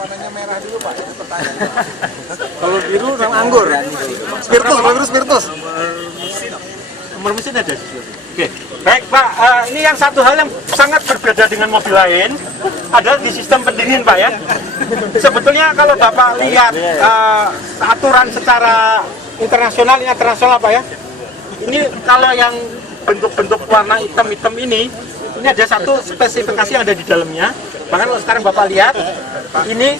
warnanya merah dulu Pak? Itu pertanyaan. Kalau biru nama anggur. Spiritus, kalau biru spiritus. Nomor mesin ada. Oke, baik Pak. Ini yang satu hal yang sangat berbeda dengan mobil lain adalah di sistem pendingin Pak ya. Sebetulnya kalau Bapak lihat aturan secara internasional Pak ya. Ini kalau yang bentuk-bentuk warna hitam-hitam ini ada satu spesifikasi yang ada di dalamnya. Bahkan kalau sekarang Bapak lihat, ini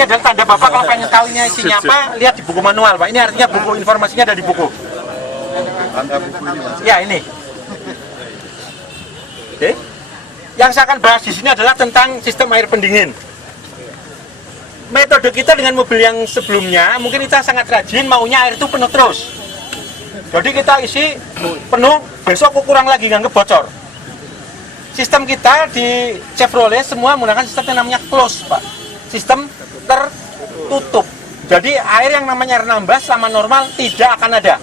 adalah tanda Bapak kalau pengen tahu ini isinya apa, lihat di buku manual Pak. Ini artinya buku informasinya ada di buku. Ya ini. Oke. Yang saya akan bahas di sini adalah tentang sistem air pendingin. Metode kita dengan mobil yang sebelumnya, mungkin kita sangat rajin, maunya air itu penuh terus. Jadi kita isi penuh, besok kurang lagi, nggak bocor. Sistem kita di Chevrolet semua menggunakan sistem yang namanya close, Pak. Sistem tertutup. Jadi air yang namanya air nambah sama normal tidak akan ada.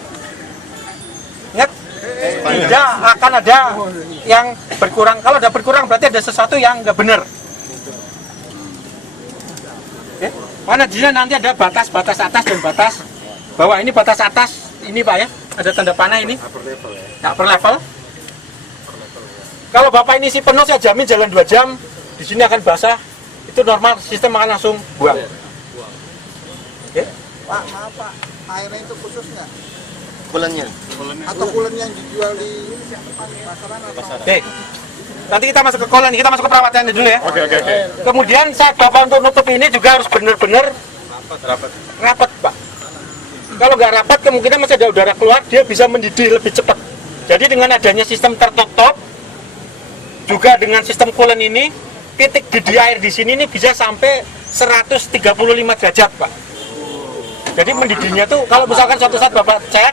Ingat, tidak akan ada yang berkurang. Kalau ada berkurang berarti ada sesuatu yang nggak benar. Oke. Mana di sini nanti ada batas atas dan batas bawah. Ini batas atas ini Pak ya. Ada tanda panah ini. Nggak per level. Kalau Bapak ini isi penuh, saya jamin jalan 2 jam di sini akan basah. Itu normal, sistem akan langsung buang. Oke. Pak, maaf Pak, airnya itu khusus nggak? Bulannya. Atau bulan yang dijual di pasaran atau? Oke. Nanti kita masuk ke kolan, kita masuk ke perawatannya dulu ya. Oke. Kemudian saat Bapak untuk nutup ini juga harus benar-benar rapat, Pak. Kalau nggak rapat, kemungkinan masih ada udara keluar, dia bisa mendidih lebih cepat. Jadi dengan adanya sistem tertutup, juga dengan sistem coolant ini, titik didih air di sini ini bisa sampai 135 derajat, Pak. Jadi mendidihnya tuh, kalau misalkan suatu saat Bapak cek,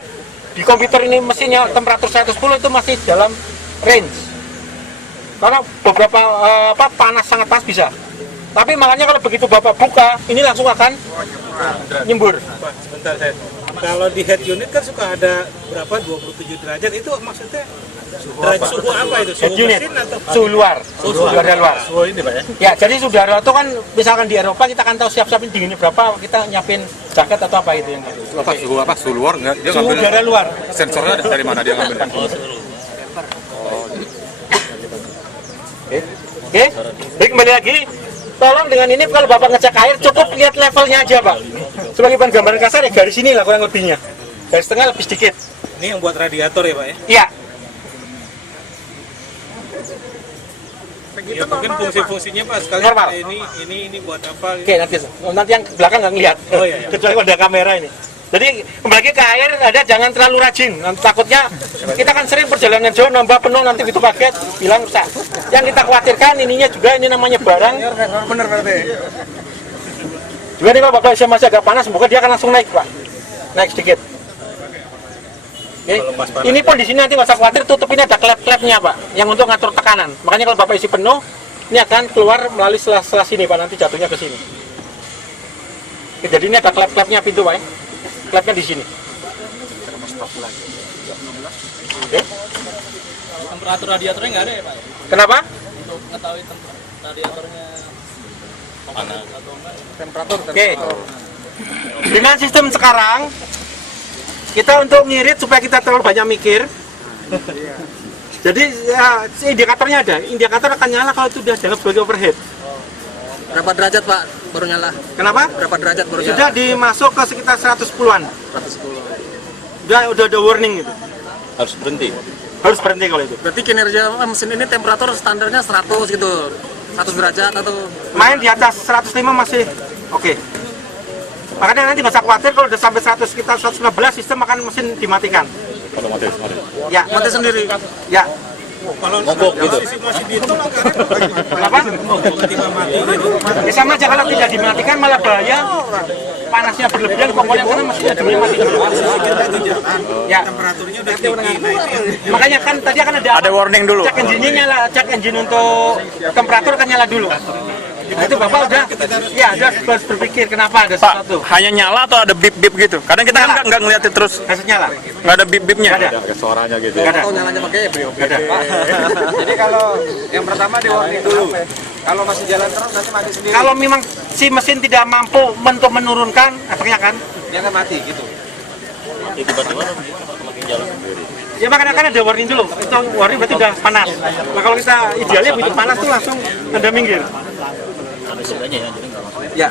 di komputer ini mesinnya temperatur 110 itu masih dalam range. Karena beberapa panas, sangat panas bisa. Tapi makanya kalau begitu Bapak buka, ini langsung akan nyembur. Pak, sebentar saya. Kalau di head unit kan suka ada berapa 27 derajat, itu maksudnya derajat suhu apa itu? Suhu Head unit, mesin atau suhu luar, udara luar. suhu ini Pak ya? Ya, jadi udara itu kan misalkan di Eropa kita akan tahu siap-siap dinginnya berapa, kita nyiapin jaket atau apa itu yang gitu. Suhu luar nggak? Dia Suhu ngambil udara luar. sensornya dari mana dia ngambil? Oke, baik, kembali lagi. Tolong dengan ini kalau Bapak ngecek air cukup lihat levelnya aja Pak. Sebagai bahan gambaran kasar ya garis ini lah kurang lebihnya. Garis tengah lebih sedikit. Ini yang buat radiator ya Pak ya? Iya. Ya mungkin fungsi-fungsinya Pak sekali Normal. ini buat apa? Oke, nanti yang belakang nggak ngelihat. Oh, iya. Kecuali ada kamera ini. Jadi kembali lagi ke air, ada jangan terlalu rajin. Nanti takutnya kita kan sering perjalanan jauh nambah penuh nanti begitu paket bilang rusak. Yang kita khawatirkan ininya juga ini namanya barang. Bener berarti. Juga nih Pak, Bapak masih agak panas, semoga dia akan langsung naik Pak. Naik sedikit. Oke. Ini pun di sini nanti nggak usah khawatir, tutup ini ada klep-klepnya Pak, yang untuk ngatur tekanan. Makanya kalau Bapak isi penuh, ini akan keluar melalui sela-sela sini Pak, nanti jatuhnya ke sini. Oke, jadi ini ada klep-klepnya pintu Pak ya. Klepnya di sini. Oke. Temperatur radiatornya nggak ada ya Pak? Kenapa? Untuk mengetahui radiatornya panas atau enggak? Temperatur. Oke. Dengan sistem sekarang, kita untuk ngirit supaya kita terlalu banyak mikir. Jadi ya, indikatornya ada. Indikator akan nyala kalau itu sudah dianggap sebagai overhead. Berapa derajat Pak baru nyala? Kenapa? Berapa derajat baru nyala? Sudah dimasuk ke sekitar 110-an. 110. Udah ada warning gitu. Harus berhenti. Harus berhenti kalau itu. Berarti kinerja mesin ini temperatur standarnya 100 gitu. 100 derajat atau Main di atas 105 masih oke. Makanya nanti nggak usah khawatir kalau udah sampai 100 sekitar 115 sistem akan mesin dimatikan. Otomatis. Ya, mati sendiri? ya. Kalau gitu. masih ditolak Kenapa? tiba-tiba mati gitu. Ya sama aja kalau tidak dimatikan malah bahaya. Panasnya berlebihan, pokoknya karena mesinnya dulu mati dulu. Ya. Temperaturnya udah tinggi. Nah, itu yang Makanya kan tadi akan ada warning dulu. Cek engine-nya nyala, cek engine untuk temperatur kan nyala dulu. Nah, itu Bapak udah, ya harus berpikir kenapa ada sesuatu. Hanya nyala atau ada bip-bip gitu? Kadang kita kan nggak ngeliatin terus, Harus nyala. nggak ada bip-bipnya. Nggak ada. Ada suaranya gitu. Nggak ada. nyalanya pakai Nggak ada. Jadi kalau yang pertama di warning dulu. Kalau masih jalan terus nanti mati sendiri. Kalau memang si mesin tidak mampu untuk menurunkan, efeknya kan Dia akan mati gitu. ya makanya kan ada warning dulu. Itu warning berarti udah panas. Nah kalau kita idealnya begitu panas tuh langsung Anda minggir. Ya.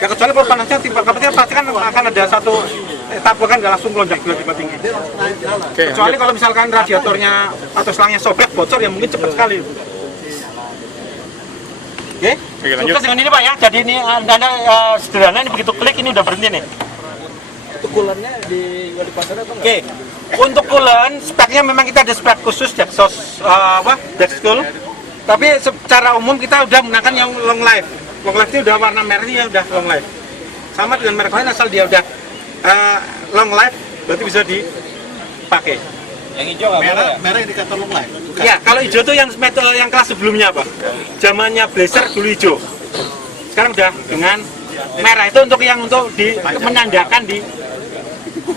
Ya kecuali kalau panasnya pasti kan akan ada satu etape kan nggak langsung melonjak tiba-tiba tinggi. Kecuali kalau misalkan radiatornya atau selangnya sobek bocor ya mungkin cepat sekali. Oke, sukses dengan ini Pak ya. Jadi ini Anda sederhana ini begitu klik ini udah berhenti nih. Tukulannya di wali pasar apa enggak? Oke, untuk coolant speknya memang kita ada spek khusus Dexos Dexcool. Tapi secara umum kita udah menggunakan yang long life. Long life itu udah warna merahnya udah long life. Sama dengan merek lain asal dia udah long life berarti bisa dipakai. Yang hijau nggak boleh. Merah indikator long life. Ya, kalau hijau itu yang metal yang kelas sebelumnya Pak. Zamannya Blazer dulu hijau. Sekarang udah dengan merah itu untuk menandakan di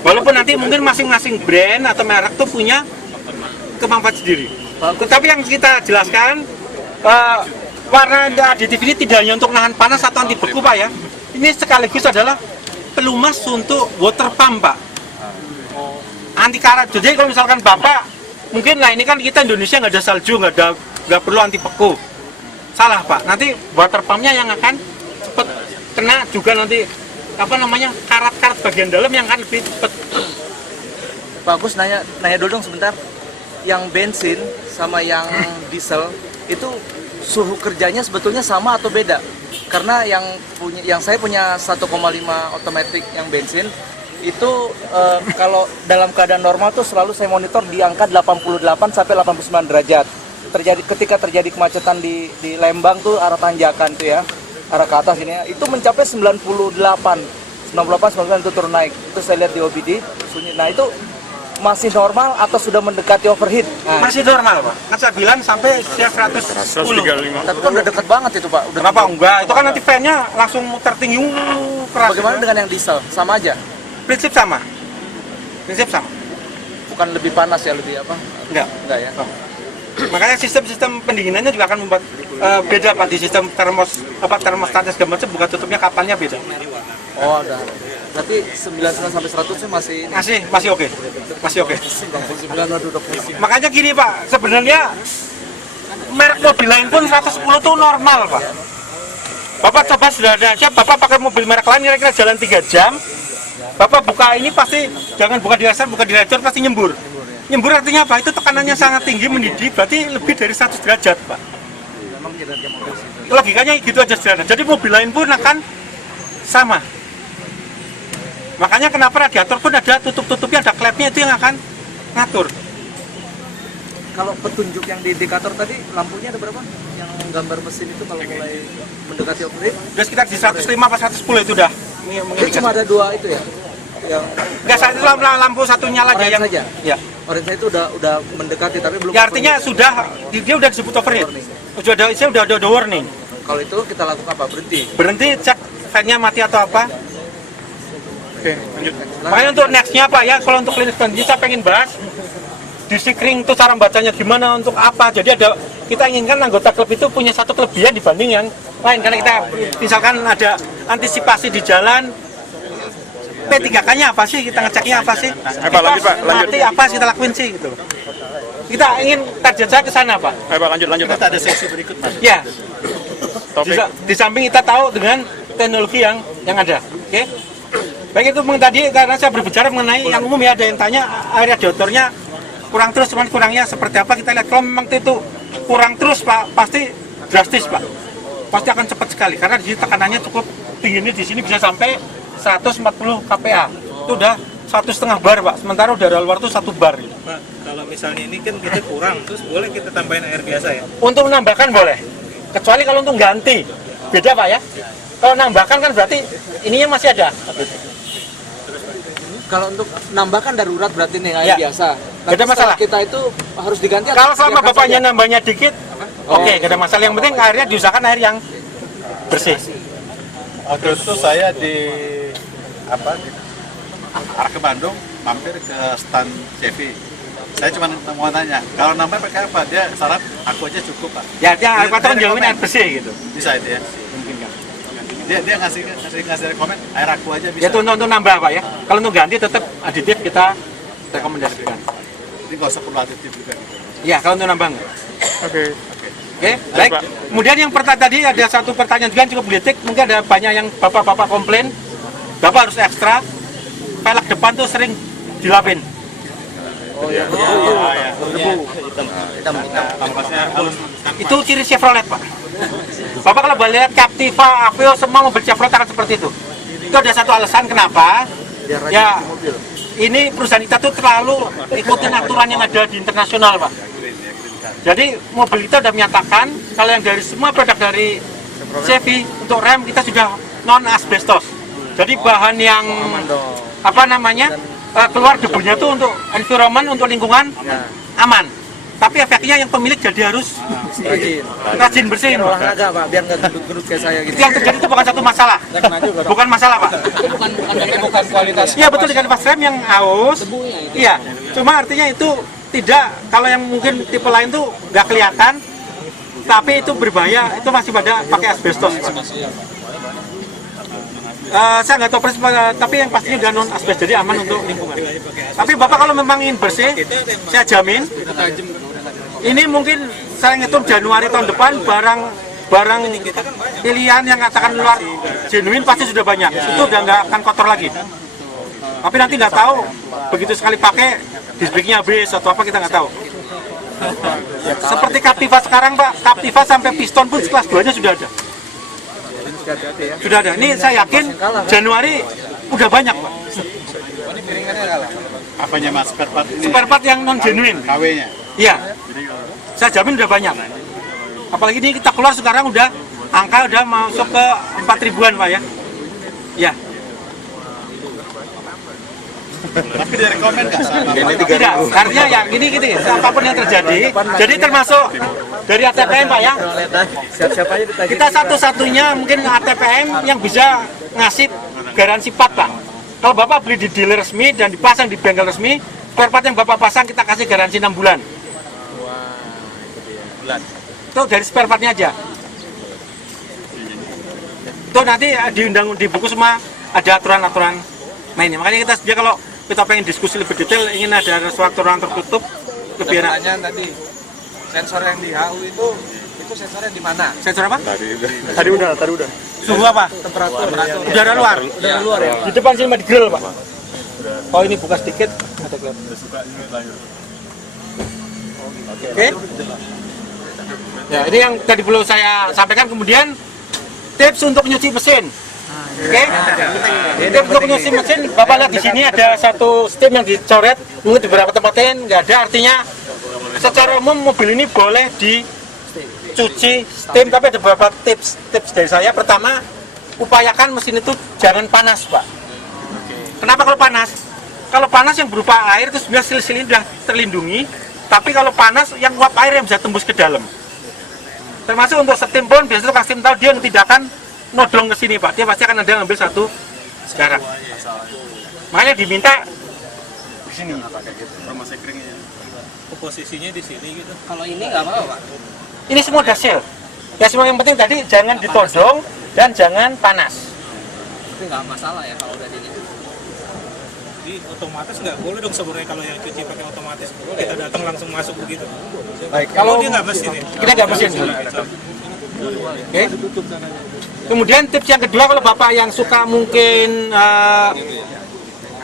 walaupun nanti mungkin masing-masing brand atau merek tuh punya kemampuan sendiri. Tapi yang kita jelaskan warna aditif ini tidak hanya untuk nahan panas atau anti beku Pak ya. Ini sekaligus adalah pelumas untuk water pump Pak. Anti karat. Jadi kalau misalkan Bapak mungkin lah ini kan kita Indonesia nggak ada salju, nggak perlu anti beku. Salah Pak. Nanti water pumpnya yang akan cepat kena juga nanti karat-karat bagian dalam yang akan lebih cepat. Bagus nanya dulu dong sebentar. Yang bensin sama yang diesel itu suhu kerjanya sebetulnya sama atau beda? Karena yang saya punya 1,5 otomatis yang bensin itu kalau dalam keadaan normal tuh selalu saya monitor di angka 88 sampai 89 derajat. Ketika terjadi kemacetan di Lembang tuh arah tanjakan tuh ya, arah ke atas ini ya, itu mencapai 98 itu turun naik. Itu saya lihat di OBD sunyi. Nah itu masih normal atau sudah mendekati overheat? Nah. Masih normal Pak. Kan saya bilang sampai 110. Tapi kan udah dekat banget itu Pak. Kenapa enggak? Itu kan nanti fan-nya langsung tertinggi keras. Bagaimana dengan yang diesel? Sama aja? Prinsip sama. Bukan lebih panas ya, lebih apa? Enggak ya? Oh. Makanya sistem pendinginannya juga akan membuat beda Pak di sistem termostatnya segala macam buka tutupnya kapannya beda. Oh, ada. Berarti 99 sampai 100 masih oke. Makanya gini Pak, sebenarnya merek mobil lain pun 110 itu normal Pak. Bapak coba sederhana aja, Bapak pakai mobil merek lain kira-kira jalan 3 jam. Bapak buka ini pasti jangan buka di radiator, buka di radiator pasti nyembur. Nyembur artinya apa? Itu tekanannya sangat tinggi mendidih, berarti lebih dari 100 derajat Pak. Logikanya gitu aja sederhana. Jadi mobil lain pun akan sama. Makanya kenapa radiator pun ada tutup-tutupnya, ada klepnya itu yang akan ngatur. Kalau petunjuk yang di indikator tadi, lampunya ada berapa? Yang gambar mesin itu kalau mulai mendekati overheat? Udah sekitar di 105 atau 110 itu udah. Itu cuma ada 2 itu ya? Yang enggak, saat itu lampu satu nyala aja yang saja? Ya. Orange itu udah mendekati tapi belum. Ya artinya dia udah disebut overheat. Sudah ada warning. Kalau itu kita lakukan apa? Berhenti, cek fan-nya mati atau apa. Oke, lanjut. Makanya untuk next-nya Pak ya, kalau untuk klinik selanjutnya saya pengen bahas di Sikring itu cara bacanya gimana, untuk apa. Jadi kita inginkan anggota klub itu punya satu kelebihan dibanding yang lain. Karena kita misalkan ada antisipasi di jalan, P3K-nya apa sih, kita ngeceknya apa sih, Lanjut Pak, lanjut. mati apa sih kita lakuin sih gitu. Kita ingin target saya ke sana Pak. Ayo Pak, lanjut Pak. Kita ada sesi berikut Pak. Ya, Topik. di samping kita tahu dengan teknologi yang ada. Oke. Baik, itu tadi karena saya berbicara mengenai yang umum ya, ada yang tanya air radiatornya kurang terus, cuman kurangnya seperti apa. Kita lihat kalau memang itu kurang terus Pak, pasti drastis Pak. Pasti akan cepat sekali karena di sini tekanannya cukup tinggi, ini di sini bisa sampai 140 kPa. Itu udah 1,5 bar Pak. Sementara udara luar itu 1 bar. Pak, kalau misalnya ini kan kita kurang, terus boleh kita tambahin air biasa ya? Untuk menambahkan boleh. Kecuali kalau untuk ganti. Beda Pak ya. Kalau nambahkan kan berarti ininya masih ada. Kalau untuk nambahkan darurat berarti nih air Ya. biasa. Gak ada masalah. Kita itu harus diganti. Kalau selama biarkan bapaknya saja? nambahnya dikit, oke, gak ada masalah. Yang penting airnya diusahakan air yang bersih. Waktu itu saya di arah ke Bandung, mampir ke stand CV. Saya cuma mau tanya, kalau nambah pakai apa? Dia syarat aku aja cukup Pak. Ya dia air kotor jauhin air bersih gitu. Bisa itu ya. Dia ngasih rekomen air aku aja bisa. Ya itu untuk nambah Pak ya. Kalau untuk ganti tetap aditif kita rekomendasikan. Ini nggak usah perlu aditif juga. Ya kalau untuk nambah enggak. Oke. Oke, baik. Kemudian yang tadi ada satu pertanyaan juga yang cukup gelitik. Mungkin ada banyak yang bapak-bapak komplain. Bapak harus ekstra. Pelek depan tuh sering dilapin. Itu ciri Chevrolet Pak. Bapak kalau lihat Captiva, Aveo, semua mobil Chevrolet akan seperti itu. Itu ada satu alasan kenapa. Ya, ini perusahaan kita tuh terlalu ikutin aturan yang ada di internasional Pak. Jadi mobil kita sudah menyatakan kalau yang dari semua produk dari Chevy untuk rem kita sudah non asbestos. Jadi bahan yang keluar debunya tuh untuk environment, untuk lingkungan aman. Tapi efeknya yang pemilik jadi harus rajin bersihin. Olahraga Pak, biar nggak gendut-gendut kayak saya gitu. Yang terjadi itu bukan satu masalah. Bukan masalah Pak. Bukan kualitas. Iya betul, dengan pas rem yang aus. Iya. Cuma artinya itu tidak, kalau yang mungkin tipe lain tuh nggak kelihatan, tapi itu berbahaya, itu masih pada pakai asbestos. Saya nggak tahu persis, tapi yang pastinya udah non asbestos, jadi aman untuk lingkungan. Tapi Bapak kalau memang ingin bersih, saya jamin, ini mungkin saya ngitung Januari tahun depan barang pilihan yang katakan luar genuine pasti sudah banyak, itu udah nggak akan kotor lagi. Tapi nanti nggak tahu, begitu sekali pakai, disbriknya habis atau apa kita nggak tahu. Seperti Captiva sekarang Pak, Captiva sampai piston pun kelas 2-nya sudah ada. Sudah ada. Ini saya yakin Januari udah banyak Pak. Apanya Mas? Spare part yang non genuine. KW-nya. Iya. Saya jamin udah banyak. Apalagi ini kita keluar sekarang udah angka udah masuk ke 4.000-an Pak ya. Iya. Tapi direkomen nggak sama? Tidak, artinya ya gini apapun yang terjadi. Jadi termasuk dari ATPM Pak ya. Kita satu-satunya mungkin ATPM yang bisa ngasih garansi part Pak. Kalau Bapak beli di dealer resmi dan dipasang di bengkel resmi, spare part yang Bapak pasang kita kasih garansi 6 bulan. Itu dari spare partnya aja. Itu nanti di buku semua ada aturan-aturan mainnya. Makanya kita kalau kita pengen diskusi lebih detail, ingin ada suatu ruang tertutup lebih enak. Pertanyaan tadi, sensor yang di HU itu sensornya di mana? Sensor apa? Tadi udah. Suhu apa? Temperatur. Udara luar. Udara luar ya. Di depan sini di grill Pak. Oh ini buka sedikit. Oke. Ya ini yang tadi belum saya sampaikan. Kemudian tips untuk nyuci mesin. Oke. Tips untuk nyuci mesin, Bapak lihat di sini ada satu stem yang dicoret. Mungkin di beberapa tempat lain nggak ada. Artinya secara umum mobil ini boleh dicuci stem, tapi ada beberapa tips dari saya. Pertama, upayakan mesin itu jangan panas Pak. Kenapa kalau panas? Kalau panas yang berupa air itu sebenarnya sil-sil sudah terlindungi. Tapi kalau panas yang uap air yang bisa tembus ke dalam. Termasuk untuk stem pun biasanya tukang stem tahu dia tidak akan nodong ke sini Pak. Dia pasti akan ada ngambil satu sekarang. Makanya diminta di sini. Posisinya di sini gitu. Kalau ini nggak apa Pak? Ini semua udah seal. Ya semua yang penting tadi jangan ditodong dan jangan panas. Itu nggak masalah ya kalau udah dingin. Jadi otomatis nggak boleh dong sebenarnya kalau yang cuci pakai otomatis. Kita datang langsung masuk begitu. Baik, Kalau kalau dia nggak mesin ya. kita nggak mesin. Oke. Kemudian tips yang kedua, kalau Bapak yang suka mungkin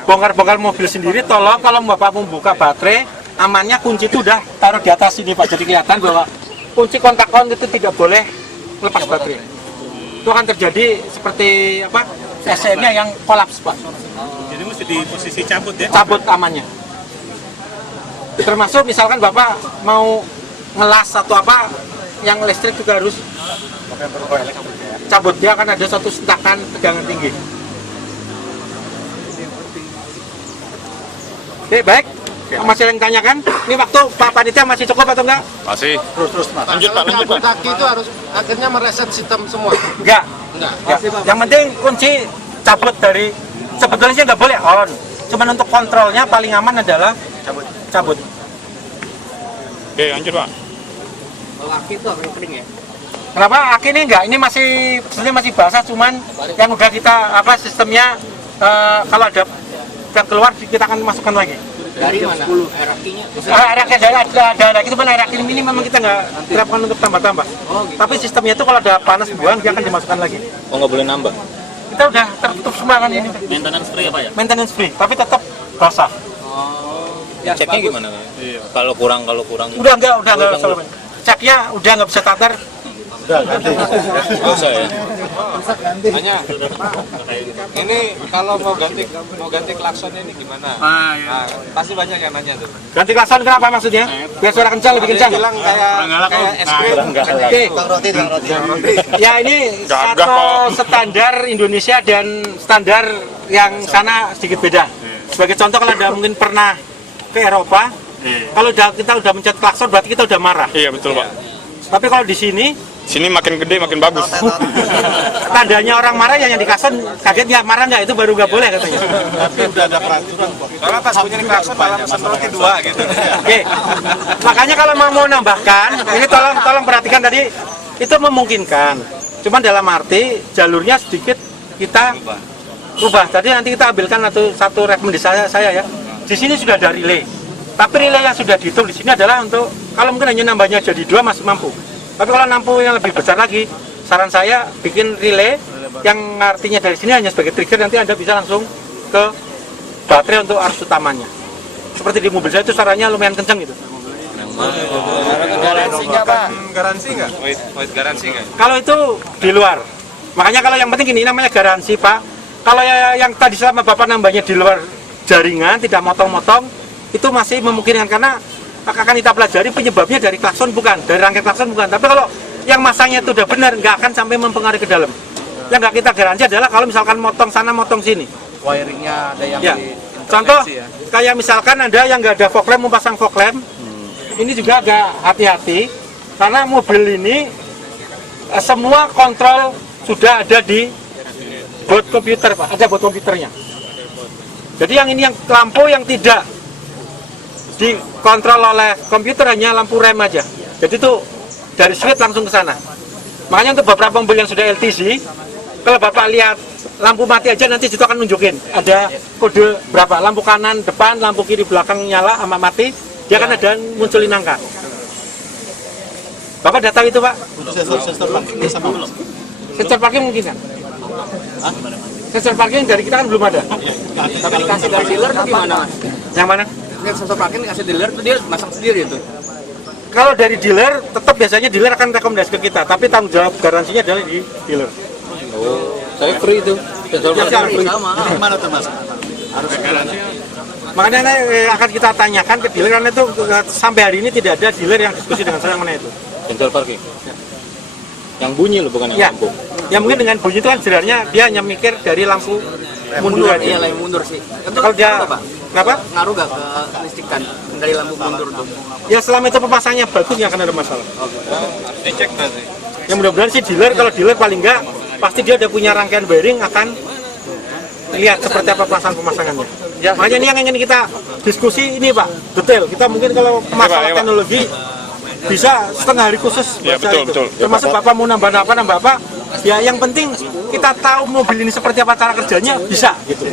bongkar-bongkar mobil sendiri, tolong kalau Bapak membuka baterai, amannya kunci itu udah taruh di atas sini Pak. Jadi kelihatan bahwa kunci kontak-on itu tidak boleh lepas baterai. Itu akan terjadi seperti apa? SCM-nya yang kolaps Pak. Jadi mesti di posisi cabut ya. Cabut amannya. Termasuk misalkan Bapak mau ngelas atau apa yang listrik juga harus cabut, dia akan ada suatu sentakan tegangan tinggi. Oke, baik. Masih yang tanyakan? Ini waktu Pak Panitia masih cukup atau enggak? Masih. Terus Mas. Lanjut Kaki itu harus akhirnya mereset sistem semua. Enggak. Yang penting kunci cabut dari, sebetulnya sih nggak boleh on. Cuman untuk kontrolnya paling aman adalah cabut. Oke, lanjut Pak. Kalau aki itu akan kering ya? Kenapa aki ini enggak? Ini sebenarnya masih basah, cuman yang udah kita sistemnya kalau ada yang keluar kita akan masukkan lagi. Dari mana? Air akinya? Air aki ada lagi, cuman air aki ini memang kita nggak terapkan untuk tambah-tambah. Oh, gitu. Tapi sistemnya itu kalau ada panas buang dia akan dimasukkan lagi. Oh, nggak boleh nambah. Kita udah tertutup semua kan ini. Maintenance free apa ya? Maintenance free, tapi tetap basah. Ya, Ceknya bagus. gimana? Kalau kurang. Udah enggak selalu. Ceknya udah nggak bisa tatar. Nggak usah ya. Hanya ini kalau mau ganti klakson ini gimana? Nah, pasti banyak yang nanya tuh. Ganti klakson kenapa maksudnya? Biar suara kencang lebih kencang. Bilang kayak es krim. Oke. Ya ini satu standar Indonesia dan standar yang sana sedikit beda. Sebagai contoh kalau Anda mungkin pernah ke Eropa, kalau kita udah mencet klakson berarti kita udah marah. Iya betul Pak. Tapi kalau di sini Makin gede makin bagus. tandanya orang marah ya yang di klakson kaget ya marah nggak itu baru nggak boleh katanya. Tapi udah ada peraturan kok. Karena pas bunyi klakson malah pesan roti 2 gitu. Oke. Makanya kalau mau nambahkan, ini tolong perhatikan tadi itu memungkinkan. Cuman dalam arti jalurnya sedikit kita ubah. Tadi nanti kita ambilkan satu rekomendasi saya ya. Di sini sudah ada relay. Tapi relay yang sudah dihitung di sini adalah untuk kalau mungkin hanya nambahnya jadi 2 masih mampu. Tapi kalau mampu yang lebih besar lagi, saran saya bikin relay yang artinya dari sini hanya sebagai trigger, nanti Anda bisa langsung ke baterai untuk arus utamanya. Seperti di mobil saya itu suaranya lumayan kencang gitu. Garansi nggak Pak? Garansi nggak? Wait garansi nggak? Kalau itu di luar. Makanya kalau yang penting ini namanya garansi Pak. Kalau yang tadi selama Bapak nambahnya di luar jaringan, tidak motong-motong, itu masih memungkinkan karena akan kita pelajari penyebabnya dari klakson bukan, dari rangkaian klakson bukan. Tapi kalau yang masangnya itu udah benar, nggak akan sampai mempengaruhi ke dalam. Yang nggak kita garansi adalah kalau misalkan motong sana, motong sini. Wiringnya ada yang Ya. diintervensi Contoh, ya. kayak misalkan Anda yang nggak ada fog lamp, mau pasang fog lamp, ini juga agak hati-hati. Karena mobil ini semua kontrol sudah ada di board komputer Pak, ada board komputernya. Jadi yang ini yang lampu yang tidak dikontrol oleh komputer hanya lampu rem aja. Jadi itu dari switch langsung ke sana. Makanya untuk beberapa mobil yang sudah LTZ, kalau Bapak lihat lampu mati aja nanti itu akan nunjukin ada kode berapa, lampu kanan depan, lampu kiri belakang nyala sama mati, dia akan ada munculin angka. Bapak udah tahu itu Pak? Sensor parkingnya sama belum? Sensor parking mungkin kan? Sensor parking dari kita kan belum ada. Tapi dikasih dari dealer itu gimana Mas? Yang mana? Ini sensor parking dikasih dealer itu dia masang sendiri itu. Kalau dari dealer, tetap biasanya dealer akan rekomendasi ke kita, tapi tanggung jawab garansinya adalah di dealer. Saya free itu. Sama. Gimana tuh Mas? Harus garansi. Makanya akan kita tanyakan ke dealer karena itu sampai hari ini tidak ada dealer yang diskusi dengan saya mengenai itu. Sensor parking. Yang bunyi loh bukan Ya, yang lampu. ya mungkin dengan bunyi itu kan sebenarnya dia hanya mikir dari lampu mundur aja. Iya, lagi mundur sih. Itu Kalau dia, ngaruh, Pak? kenapa? Ngaruh gak ke listrikan dari lampu mundur tuh? Ya selama itu pemasangannya bagus nggak akan ada masalah. Dicek berarti. Ya mudah-mudahan sih dealer, kalau dealer paling nggak pasti dia udah punya rangkaian bearing akan lihat seperti apa pemasangannya. Ya, makanya ini yang ingin kita diskusi ini Pak, detail. Kita mungkin kalau masalah Pak. teknologi bisa setengah hari khusus Ya, baca itu. betul. Ya, Termasuk Bapak. Bapak mau nambah apa. Ya yang penting kita tahu mobil ini seperti apa cara kerjanya bisa gitu.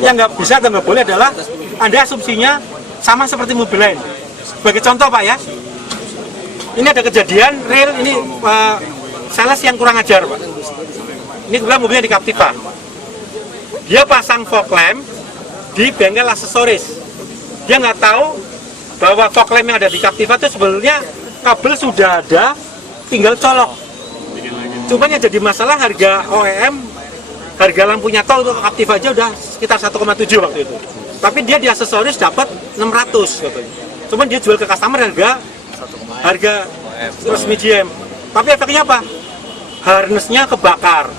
Yang nggak bisa dan nggak boleh adalah Anda asumsinya sama seperti mobil lain. Sebagai contoh Pak ya, ini ada kejadian real ini sales yang kurang ajar Pak. Ini kebetulan mobilnya di Captiva. Dia pasang fog lamp di bengkel aksesoris. Dia nggak tahu bahwa fog lamp yang ada di Captiva itu sebenarnya kabel sudah ada, tinggal colok. Cuman yang jadi masalah harga OEM, harga lampunya tol untuk Captiva aja udah sekitar 1,7 waktu itu. Tapi dia di aksesoris dapat 600 katanya. Cuman dia jual ke customer harga resmi GM. Tapi efeknya apa? Harnessnya kebakar.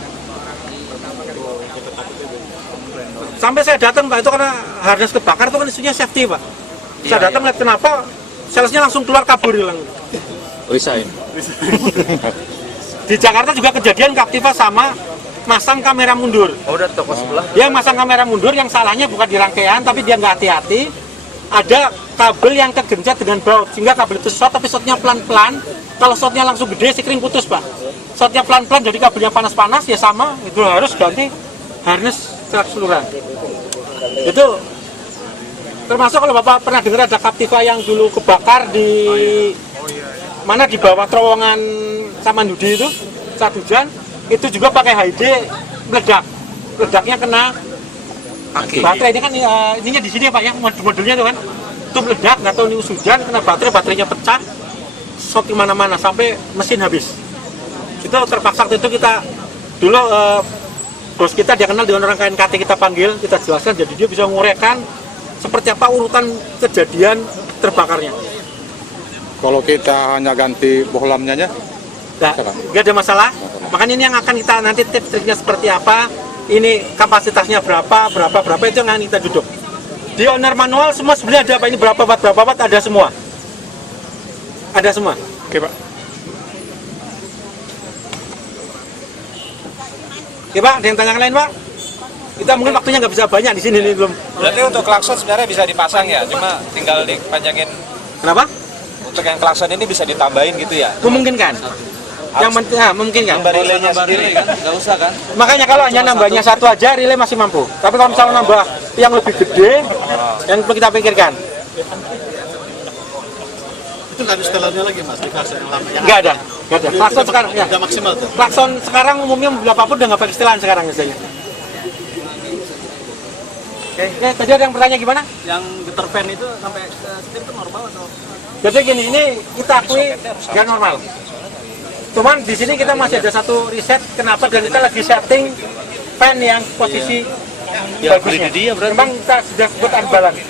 Sampai saya datang Pak, itu karena harness kebakar itu kan isunya safety Pak. Saya datang lihat kenapa salesnya langsung keluar kabur hilang. Resign. Di Jakarta juga kejadian Captiva sama masang kamera mundur. Oh, udah toko sebelah. Dia masang kamera mundur yang salahnya bukan di rangkaian tapi dia nggak hati-hati. ada kabel yang kegencet dengan baut sehingga kabel itu short, tapi shotnya pelan-pelan. Kalau shotnya langsung gede, sikring putus Pak. Shotnya pelan-pelan, jadi kabelnya panas-panas ya sama, itu harus ganti harness secara keseluruhan. Itu termasuk kalau Bapak pernah dengar ada Captiva yang dulu kebakar di mana di bawah terowongan Samandudi itu saat hujan, itu juga pakai HD meledak. Meledaknya kena baterai. Ini kan ininya di sini Pak ya, modulnya tuh kan. Itu meledak, nggak tahu ini hujan, kena baterainya pecah, shot kemana-mana sampai mesin habis. Itu terpaksa itu kita dulu bos kita dia kenal dengan orang KNKT, kita panggil, kita jelaskan, jadi dia bisa ngurekan seperti apa urutan kejadian terbakarnya. Kalau kita hanya ganti bohlamnya aja, nggak ada masalah. Makanya ini yang akan kita nanti tips-triknya seperti apa, ini kapasitasnya berapa itu yang kita duduk. Di owner manual semua sebenarnya ada apa, ini berapa watt ada semua. Ada semua. Oke Pak. Oke Pak, ada yang tanya yang lain Pak? Kita mungkin waktunya nggak bisa banyak di sini nih belum. Berarti untuk klakson sebenarnya bisa dipasang ya, cuma tinggal dipanjangin. Kenapa? Untuk yang klakson ini bisa ditambahin gitu ya? Memungkinkan. Yang penting memungkinkan. Nambah relaynya sendiri kan, nggak usah kan? Makanya kalau hanya nambahnya satu aja, relay masih mampu. Tapi kalau misalnya nambah yang lebih gede, yang perlu kita pikirkan. Itu nggak ada setelannya lagi Mas, di klakson yang lama. Nggak ada. Klakson sekarang ya. Udah maksimal tuh. Klakson sekarang umumnya berapapun udah nggak pakai setelan sekarang biasanya. Oke, tadi ada yang bertanya gimana? Yang getar fan itu sampai ke setir itu normal atau? Jadi gini, ini kita akui nggak normal. Cuman di sini kita masih ada satu riset, kenapa dan kita lagi setting fan yang posisi bagusnya. Memang kita sudah sebut unbalance.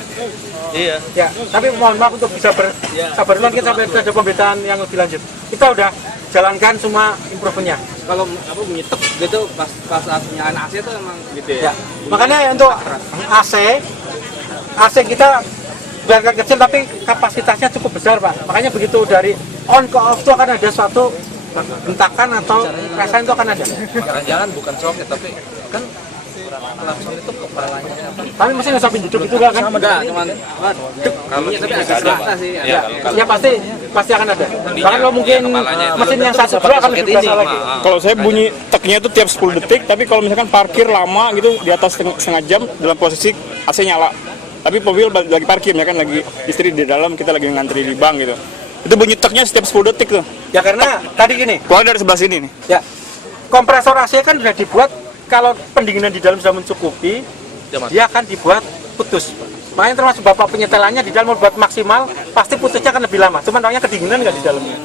Iya. Ya, tapi mohon maaf untuk bisa bersabar dulu, kita sampai ada pemberitaan yang lebih lanjut. Kita udah jalankan semua improve-nya. Kalau apa bunyi tek gitu pas saat nyalain AC itu emang gitu ya. Ya. Makanya untuk AC kita biar agak kecil tapi kapasitasnya cukup besar Pak. Makanya begitu dari on ke off itu akan ada suatu bentakan atau rasa itu akan ada. Jangan-jangan bukan soket tapi kan klakson itu kepalanya apa? Tapi mesin nggak sampai hidup itu kan? Enggak, cuman bunyinya tapi agak serasa sih. Ya pasti akan ada. Bahkan kalau mungkin mesin yang satu dua akan lebih berasa lagi. Kalau saya bunyi teknya itu tiap 10 detik, tapi kalau misalkan parkir lama gitu di atas setengah jam dalam posisi AC nyala. Tapi mobil lagi parkir ya kan, lagi istri di dalam, kita lagi ngantri di bank gitu. Itu bunyi teknya setiap 10 detik tuh. Ya karena tadi gini. Keluar dari sebelah sini nih. Ya. Kompresor AC kan sudah dibuat kalau pendinginan di dalam sudah mencukupi, dia akan dibuat putus. Makanya termasuk bapak penyetelannya di dalam buat maksimal, pasti putusnya akan lebih lama. Cuman namanya kedinginan nggak di dalamnya.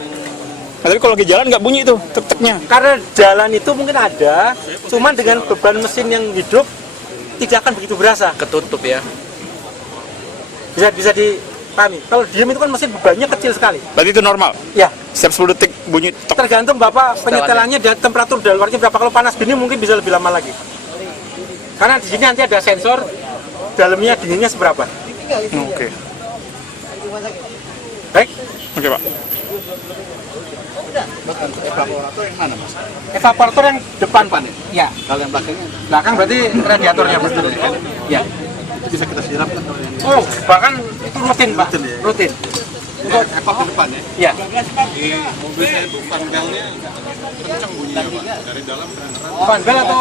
Nah, tapi kalau lagi jalan nggak bunyi tuh tek-teknya. Karena jalan itu mungkin ada, cuman dengan beban mesin yang hidup tidak akan begitu berasa. Ketutup ya. Bisa dipahami. Kalau diam itu kan mesin bebannya kecil sekali. Berarti itu normal. Ya. Setiap 10 detik bunyi tek. Tergantung bapak penyetelannya dan temperatur daluarnya berapa. Kalau panas gini mungkin bisa lebih lama lagi. Karena di sini nanti ada sensor dalamnya dinginnya seberapa. Oke. Baik. Oke Pak. Evaporator yang mana Mas? Evaporator yang depan Pak. Ya. Kalau yang belakangnya Belakang berarti radiatornya betul. Ya. itu bisa kita siramkan kalau yang Oh, bahkan itu rutin Pak. Rutin. untuk epak di depan ya. Ya. Di mobil saya itu panelnya kencang bunyinya Pak, dari dalam kedengeran. Panbel atau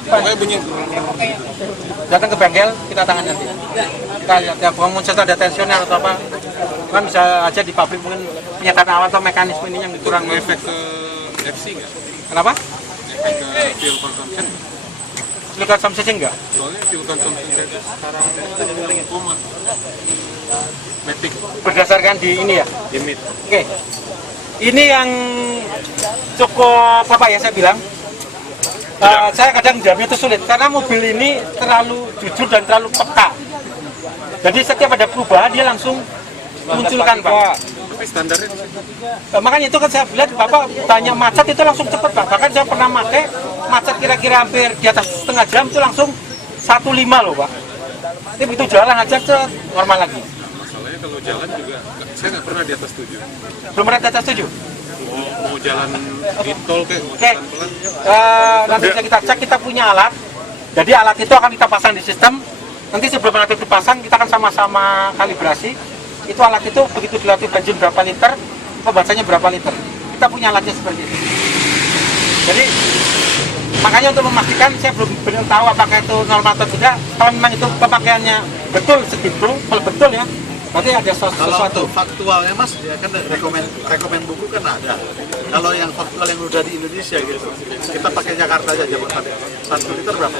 Pokoknya bunyi datang ke bengkel kita tangan nanti. Kita lihat ya, mungkin ada tensioner atau apa. Kan bisa aja di pabrik mungkin penyetaan awal atau mekanisme ini yang kurang efek ke FC nggak? Kenapa? Efek ke fuel consumption. Fuel consumption enggak? Soalnya fuel consumption saya itu sekarang koma. Matic Berdasarkan di ini ya. limit. Oke. Ini yang cukup apa ya saya bilang. Saya kadang jamnya itu sulit karena mobil ini terlalu jujur dan terlalu peka. Jadi setiap ada perubahan dia langsung munculkan Pak. Tapi standarnya Makanya itu kan saya bilang Bapak tanya macet itu langsung cepet Pak. Bahkan saya pernah pakai macet kira-kira hampir di atas setengah jam itu langsung 1.5 loh Pak. Ini begitu jalan aja normal lagi. masalahnya kalau jalan juga saya nggak pernah di atas 7. Belum pernah di atas 7? Mau jalan di tol kayak mau Oke. jalan pelan. Nanti bisa kita cek, kita punya alat. Jadi alat itu akan kita pasang di sistem. Nanti sebelum alat itu dipasang, kita akan sama-sama kalibrasi. Itu alat itu begitu dilatih bensin berapa liter, pembacanya berapa liter. Kita punya alatnya seperti itu. Jadi makanya untuk memastikan, saya belum tahu apakah itu normal atau tidak. Kalau memang itu pemakaiannya betul segitu, kalau betul ya, berarti ada Kalau sesuatu. untuk faktualnya Mas, ya kan rekomen buku kan ada. Kalau yang faktual yang udah di Indonesia gitu, kita pakai Jakarta aja, Jabodetabek. 1 liter berapa?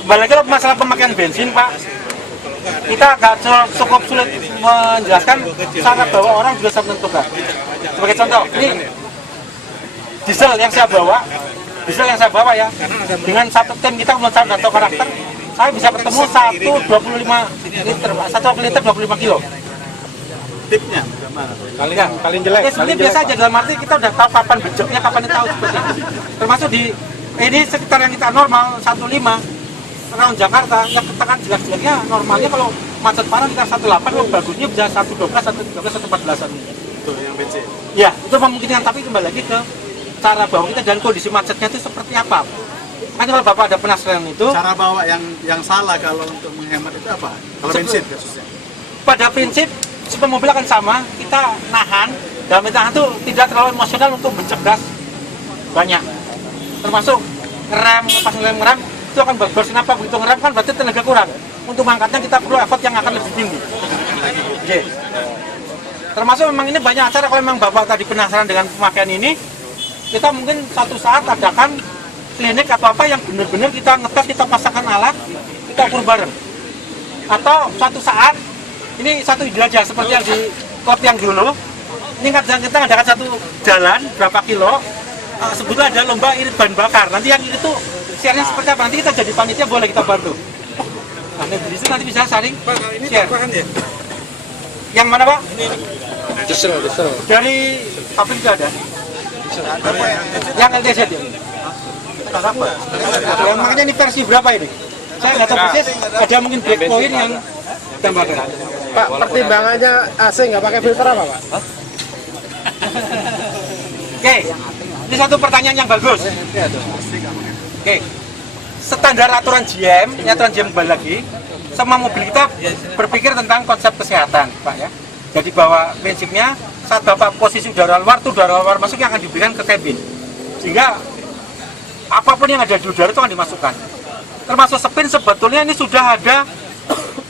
Kembali lagi masalah pemakaian bensin, Pak. Kita agak cukup sulit menjelaskan, cara bawa orang juga sangat menentukan. Sebagai contoh, ini diesel yang saya bawa ya, dengan satu tim kita mencari data karakter, saya bisa ketemu 1,25 liter, Pak. 1 liter 25 kilo. Tipnya gimana? Paling jelek. Ya, sebenarnya biasa aja, dalam arti kita udah tahu kapan bejoknya, kapan tahu seperti itu. Termasuk di ini sekitar yang kita normal 15 around Jakarta, yang tekan jelas-jelasnya normalnya kalau macet parah kita 18, kalau bagusnya bisa 112, 113, 114an. Itu yang bensin. Ya, itu memungkinkan, tapi kembali lagi ke cara bawa kita dan kondisi macetnya itu seperti apa. Makanya kalau Bapak ada penasaran itu, Cara bawa yang salah kalau untuk menghemat itu apa? Kalau bensin khususnya. pada prinsip supaya mobil akan sama, kita nahan, dalam tahan itu tidak terlalu emosional untuk bercerdas banyak. Termasuk ngerem, pas ngerem itu akan bersenapa, begitu ngerem kan berarti tenaga kurang. Untuk mengangkatnya kita perlu effort yang akan lebih tinggi. Oke. Termasuk memang ini banyak acara, kalau memang Bapak tadi penasaran dengan pemakaian ini, kita mungkin suatu saat adakan klinik atau apa yang benar-benar kita ngetes, kita pasangkan alat, kita ukur bareng. Atau suatu saat, ini satu ide aja, seperti yang di klub yang dulu, ini kan kita adakan satu jalan, berapa kilo, sebetulnya ada lomba irit bahan bakar. Nanti yang itu share-nya seperti apa, nanti kita jadi panitia boleh kita bantu. Nah, di situ nanti bisa saling share. Yang mana Pak? Diesel. Dari pabrik juga ada. Yang LTZ ya? Yang makanya ini versi berapa ini? Saya nggak tahu persis, ada mungkin breakpoint yang tambahkan. Pak, pertimbangannya AC nggak pakai filter apa, Pak? Oke, ini satu pertanyaan yang bagus. Oke, standar aturan GM, ini aturan GM kembali lagi, semua mobil kita berpikir tentang konsep kesehatan, Pak ya. Jadi bahwa prinsipnya saat Bapak posisi udara luar, tuh udara luar masuk yang akan diberikan ke kabin. Sehingga apapun yang ada di udara itu akan dimasukkan. Termasuk spin sebetulnya ini sudah ada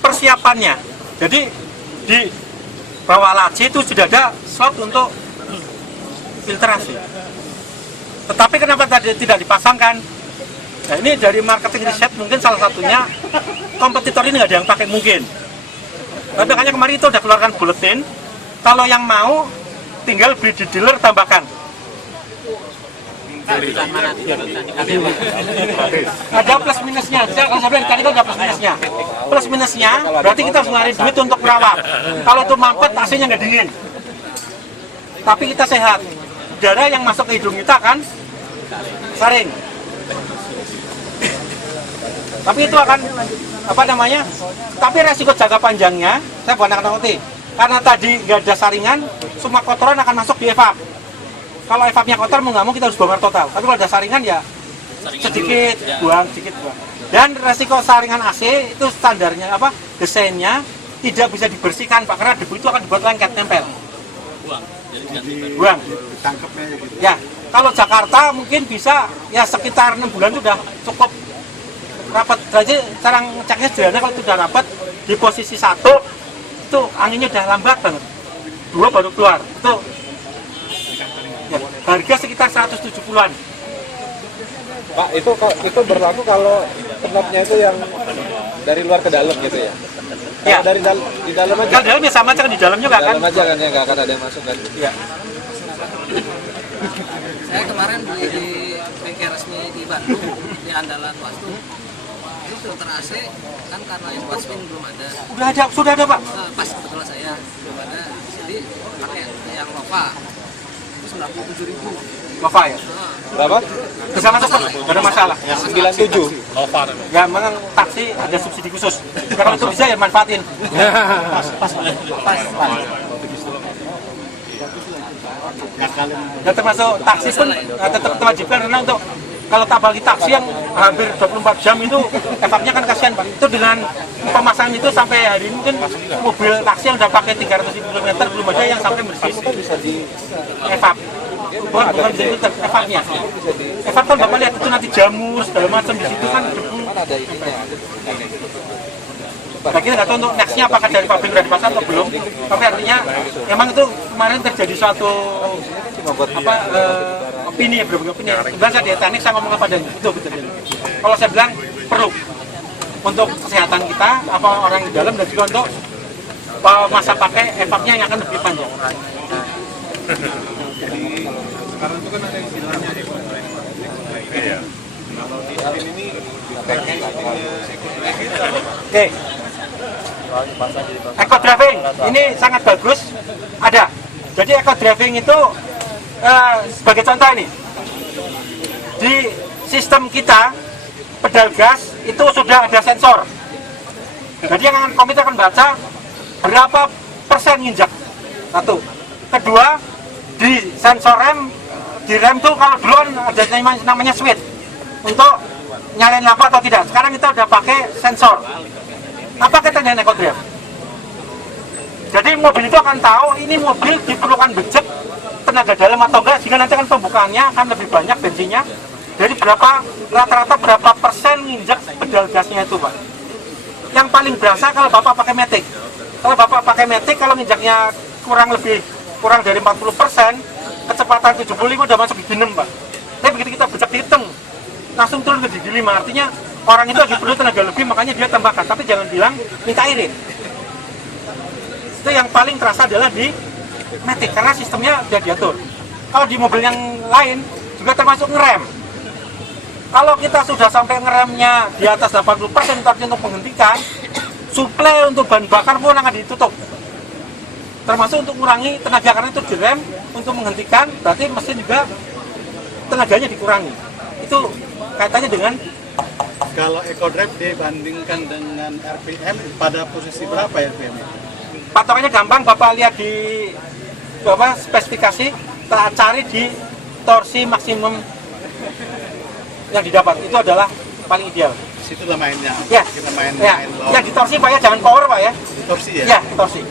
persiapannya. Jadi di bawah laci itu sudah ada slot untuk filtrasi. Tetapi kenapa tadi tidak dipasangkan? Nah ini dari marketing riset mungkin salah satunya kompetitor ini nggak ada yang pakai mungkin. Tapi makanya kemarin itu udah keluarkan buletin. Kalau yang mau tinggal beli di dealer tambahkan. Ada plus minusnya. Kalau saya bilang tadi kan ada plus minusnya. Plus minusnya berarti kita harus ngeluarin duit untuk merawat. Kalau itu mampet AC-nya nggak dingin. Tapi kita sehat. Udara yang masuk ke hidung kita kan saring. Tapi itu akan apa namanya? Tapi resiko jangka panjangnya saya bukan akan takut. Karena tadi nggak ada saringan, semua kotoran akan masuk di evap. Kalau evapnya kotor mau nggak mau kita harus bongkar total. Tapi kalau ada saringan ya sedikit buang, sedikit buang. Dan resiko saringan AC itu standarnya apa? Desainnya tidak bisa dibersihkan Pak, karena debu itu akan dibuat lengket nempel. Buang. Tangkapnya gitu. Ya, kalau Jakarta mungkin bisa ya sekitar 6 bulan sudah cukup rapat. Jadi cara ngeceknya sederhana, kalau itu sudah rapat di posisi 1 itu anginnya udah lambat banget. 2 baru keluar. Itu ya, harga sekitar 170-an. Pak, itu berlaku kalau knopnya itu yang dari luar ke dalam gitu ya? Ya. Kalau dari di dalam aja? Kalau dalamnya sama aja kan, di dalam juga kan? Dalam aja kan ya, nggak akan ada yang masuk kan? Iya. Saya kemarin beli di bengkel resmi di Bandung, di Andalan Wastu. Itu filter AC kan karena yang Waspin belum ada. Sudah ada Pak. Pas kebetulan saya belum ada, jadi pakai yang Nova. Itu 97.000. Nova ya? Berapa? Bisa masuk Pak, nggak ada masalah. 97. Ya memang taksi ada subsidi khusus. Ya, kalau itu bisa ya manfaatin. Pas. Ya termasuk taksi pun tetap mewajibkan karena untuk Kalau tabal di taksi yang hampir 24 jam itu efeknya kan kasihan Pak. Itu dengan pemasangan itu sampai hari ini mungkin mobil taksi yang udah pakai 300 km belum ada yang sampai bersih efek. Bukan bisa itu efeknya. Efek kan Bapak lihat itu nanti jamur segala macam di situ kan debu. Nah, kita nggak tahu untuk nextnya apakah dari pabrik udah dipasang atau belum. Tapi artinya memang itu kemarin terjadi suatu opini ya, berbeda opini. Sebenarnya saya di teknik saya ngomong apa adanya, itu betul. Kalau saya bilang perlu untuk kesehatan kita, apa orang di dalam dan juga untuk masa pakai efeknya yang akan lebih panjang. Sekarang itu kan ada istilahnya ya. Kalau di spin ini Oke. Eco driving ini sangat bagus. Ada. Jadi eco driving itu sebagai contoh ini di sistem kita pedal gas itu sudah ada sensor. Jadi yang komputer akan baca berapa persen nginjak. Satu. Kedua, di sensor rem, di rem tuh kalau dulu ada namanya switch untuk nyalain lampu atau tidak. Sekarang kita udah pakai sensor. Apa kita dengan eco drive? Jadi mobil itu akan tahu ini mobil diperlukan becek tenaga dalam atau enggak, sehingga nanti kan pembukaannya akan lebih banyak bensinnya. Jadi berapa rata-rata berapa persen nginjak pedal gasnya itu Pak. Yang paling berasa kalau Bapak pakai matic. Kalau Bapak pakai matic, kalau nginjaknya kurang dari 40%, kecepatan 75 udah masuk gigi 6 Pak. Tapi begitu kita becek dihitung, langsung turun ke gigi 5. Artinya orang itu lagi perlu tenaga lebih, makanya dia tambahkan. Tapi jangan bilang minta irit. Itu yang paling terasa adalah di matic, karena sistemnya sudah diatur. Kalau di mobil yang lain juga termasuk ngerem. Kalau kita sudah sampai ngeremnya di atas 80%, tapi untuk menghentikan, suplai untuk bahan bakar pun akan ditutup. Termasuk untuk mengurangi tenaga, karena itu direm untuk menghentikan, berarti mesin juga tenaganya dikurangi. Itu kaitannya dengan Kalau eco drive dibandingkan dengan RPM pada posisi berapa RPM? patokannya gampang, Bapak lihat di spesifikasi, cari di torsi maksimum yang didapat, itu adalah paling ideal. Situlah mainnya. Ya, Kita main ya, bawah. ya di torsi Pak ya, jangan power Pak ya. Di torsi ya. Ya, di torsi.